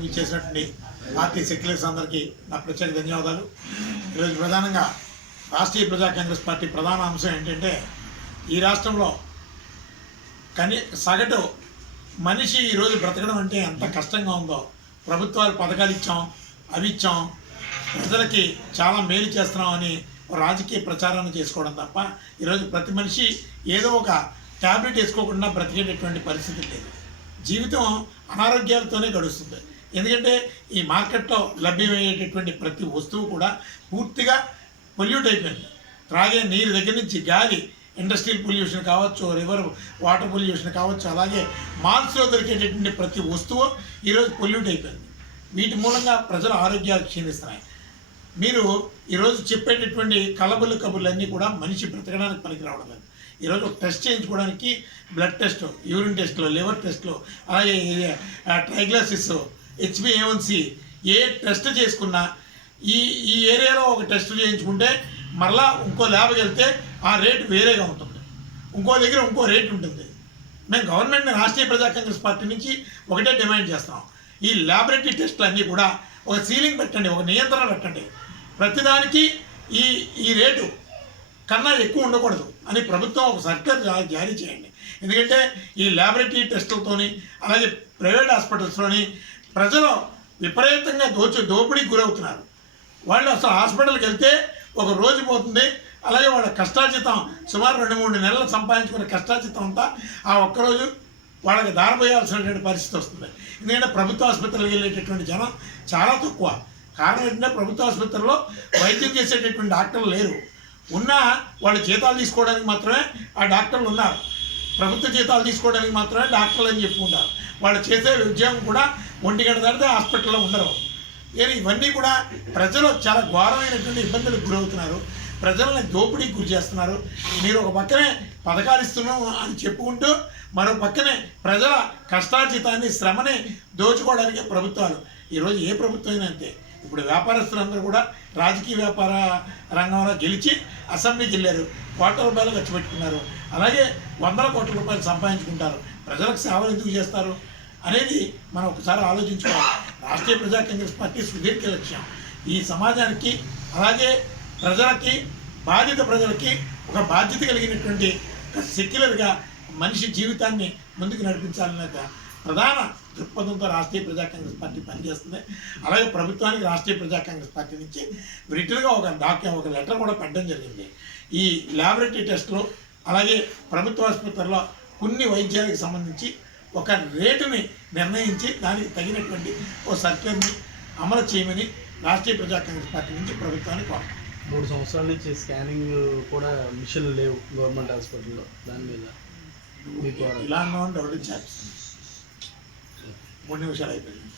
సభకు ఇచ్చేసినటువంటి party seculars అందరికీ నా ప్రత్యేక ధన్యవాదాలు. ఈరోజు ప్రధానంగా రాష్ట్రీయ ప్రజా కాంగ్రెస్ పార్టీ ప్రధాన అంశం ఏంటంటే, ఈ రాష్ట్రంలో సగటు మనిషి ఈరోజు బ్రతకడం అంటే ఎంత కష్టంగా ఉందో. ప్రభుత్వాలు పథకాలు ఇచ్చాం, అవి ఇచ్చాం, ప్రజలకి చాలా మేలు చేస్తున్నామని రాజకీయ ప్రచారాన్ని చేసుకోవడం తప్ప ఈరోజు ప్రతి మనిషి ఏదో ఒక ట్యాబ్లెట్ వేసుకోకుండా బ్రతికేటటువంటి పరిస్థితి లేదు. జీవితం అనారోగ్యాలతోనే గడుస్తుంది. ఎందుకంటే ఈ మార్కెట్లో లభ్యమయ్యేటటువంటి ప్రతి వస్తువు కూడా పూర్తిగా పొల్యూట్ అయిపోయింది. త్రాగే నీరు దగ్గర నుంచి గాలి, ఇండస్ట్రియల్ పొల్యూషన్ కావచ్చు, రివర్ వాటర్ పొల్యూషన్ కావచ్చు, అలాగే మాల్స్లో దొరికేటటువంటి ప్రతి వస్తువు ఈరోజు పొల్యూట్ అయిపోయింది. వీటి మూలంగా ప్రజల ఆరోగ్యాలు క్షీణిస్తున్నాయి. మీరు ఈరోజు చెప్పేటటువంటి కలబుల్లి కబుర్లన్నీ కూడా మనిషి బ్రతకడానికి పనికి రావడం లేదు. ఈరోజు టెస్ట్ చేయించుకోవడానికి బ్లడ్ టెస్ట్, యూరిన్ టెస్ట్లు, లివర్ టెస్ట్లు, అలాగే ట్రైగ్లైసిస్, HbA1c ఏ టెస్ట్ చేసుకున్నా ఈ ఏరియాలో ఒక టెస్ట్ చేయించుకుంటే మరలా ఇంకో ల్యాబ్కి వెళ్తే ఆ రేటు వేరేగా ఉంటుంది, ఇంకో దగ్గర ఇంకో రేటు ఉంటుంది. మేము గవర్నమెంట్ని రాష్ట్రీయ ప్రజా కాంగ్రెస్ పార్టీ నుంచి ఒకటే డిమాండ్ చేస్తున్నాం, ఈ ల్యాబొరేటరీ టెస్టులు అన్నీ కూడా ఒక సీలింగ్ పెట్టండి, ఒక నియంత్రణ పెట్టండి. ప్రతిదానికి ఈ రేటు కన్నా ఎక్కువ ఉండకూడదు అని ప్రభుత్వం ఒక సర్క్యులర్ జారీ చేయండి. ఎందుకంటే ఈ ల్యాబొరేటరీ టెస్టులతోని అలాగే ప్రైవేట్ హాస్పిటల్స్లోని ప్రజలు విపరీతంగా దోపిడీకి గురవుతున్నారు. వాళ్ళు అసలు హాస్పిటల్కి వెళ్తే ఒక రోజు పోతుంది, అలాగే వాళ్ళ కష్టార్జితం సుమారు 2-3 నెలలు సంపాదించుకునే కష్టార్జితం అంతా ఆ ఒక్కరోజు వాళ్ళకి దారిపోయాల్సినటువంటి పరిస్థితి వస్తుంది. ఎందుకంటే ప్రభుత్వ ఆసుపత్రులకు వెళ్ళేటటువంటి జనం చాలా తక్కువ. కారణం ఏంటంటే ప్రభుత్వ ఆసుపత్రుల్లో వైద్యం చేసేటటువంటి డాక్టర్లు లేరు. ఉన్నా వాళ్ళు జీతాలు తీసుకోవడానికి మాత్రమే ఆ డాక్టర్లు ఉన్నారు. ప్రభుత్వ జీతాలు తీసుకోవడానికి మాత్రమే డాక్టర్లు అని చెప్పుకుంటారు. వాళ్ళు చేసే ఉద్యోగం కూడా 1 గంట దాటితే హాస్పిటల్లో ఉండరు. ఇవన్నీ కూడా ప్రజలు చాలా ఘోరమైనటువంటి ఇబ్బందులకు గురవుతున్నారు. ప్రజల్ని దోపిడీకి గురి చేస్తున్నారు. మీరు ఒక పక్కనే పథకాలు ఇస్తున్నాం అని చెప్పుకుంటూ మరో పక్కనే ప్రజల కష్టార్జితాన్ని, శ్రమని దోచుకోవడానికి ప్రభుత్వాలు. ఈరోజు ఏ ప్రభుత్వం అయినా అంతే. ఇప్పుడు వ్యాపారస్తులందరూ కూడా రాజకీయ వ్యాపార రంగంలో గెలిచి అసెంబ్లీకి వెళ్ళారు, కోట్ల రూపాయలు ఖర్చు పెట్టుకున్నారు, అలాగే 100 కోట్ల రూపాయలు సంపాదించుకుంటారు. ప్రజలకు సేవలు ఎందుకు చేస్తారు అనేది మనం ఒకసారి ఆలోచించుకోవాలి. రాష్ట్రీయ ప్రజా కాంగ్రెస్ పార్టీ సుదీర్ఘ లక్ష్యం ఈ సమాజానికి, అలాగే ప్రజలకి, బాధిత ప్రజలకి ఒక బాధ్యత కలిగినటువంటి ఒక సెక్యులర్గా మనిషి జీవితాన్ని ముందుకు నడిపించాలనే ప్రధాన దృక్పథంతో రాష్ట్రీయ ప్రజా కాంగ్రెస్ పార్టీ పనిచేస్తుంది. అలాగే ప్రభుత్వానికి రాష్ట్రీయ ప్రజా కాంగ్రెస్ పార్టీ నుంచి రిటర్గా ఒక లెటర్ కూడా పెట్టడం జరిగింది. ఈ ల్యాబొరేటరీ టెస్టులు అలాగే ప్రభుత్వ ఆసుపత్రుల్లో కొన్ని వైద్యాలకు సంబంధించి ఒక రేటుని నిర్ణయించి దానికి తగినటువంటి ఓ సర్క్యులర్ని అమలు చేయమని రాష్ట్రీయ ప్రజా కాంగ్రెస్ పార్టీ నుంచి ప్రభుత్వాన్ని కోరుతాం. 3 సంవత్సరాల నుంచి స్కానింగ్ కూడా మిషన్లు లేవు గవర్నమెంట్ హాస్పిటల్లో. దాని మీద మీకు ఇలా అన్నా డౌట్ 3 నిమిషాలు అయిపోయింది.